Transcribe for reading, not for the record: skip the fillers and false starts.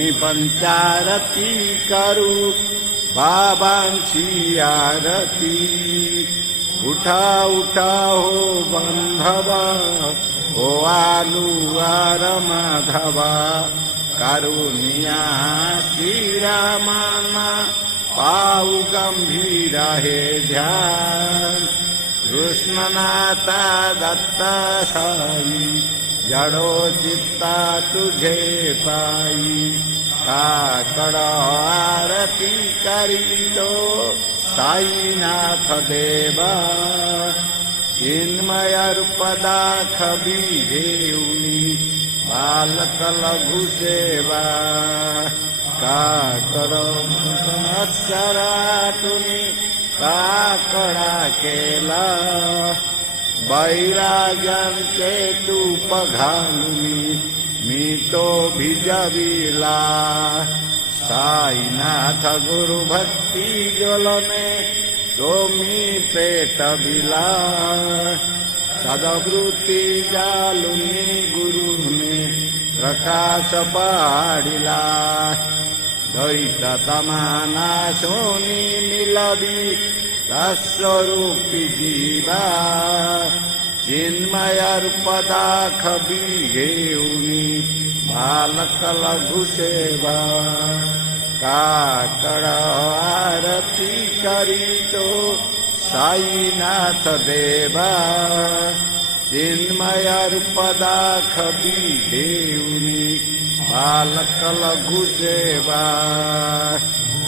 मी पंचारती करू बाबांची आरती. उठा उठा हो बंधवा, हो आलुवार माधवा, कारुनिया श्रीरामाना पाऊ गंभीर हे ध्यान. कृष्णनाथा दत्ता साई, जडो चित्ता तुझे पायी. काकड आरती करीतो साईनाथ देवा. चिन्मय रूप दाखवी घेऊनी बालक लघु सेवा. काकड संवत्सरातुनी काकडा केला. बैराग्यांचे तूप घालुनी मी तो भिजविला. साईनाथ गुरु भक्ती ज्वलने तो मी पेटविला. सदवृत्ती जालुनी गुरुने प्रकाश पाडिला. द्वैत तमाना सोनी मिलवी तस्वरूपी जीवा. चिन्मय रूप दाखवी घेऊनी बालक लघु सेवा. काकड आरती करीतो साईनाथ देवा. चिन्मय रूप दाखवी घेऊनी बालक लघु सेवा.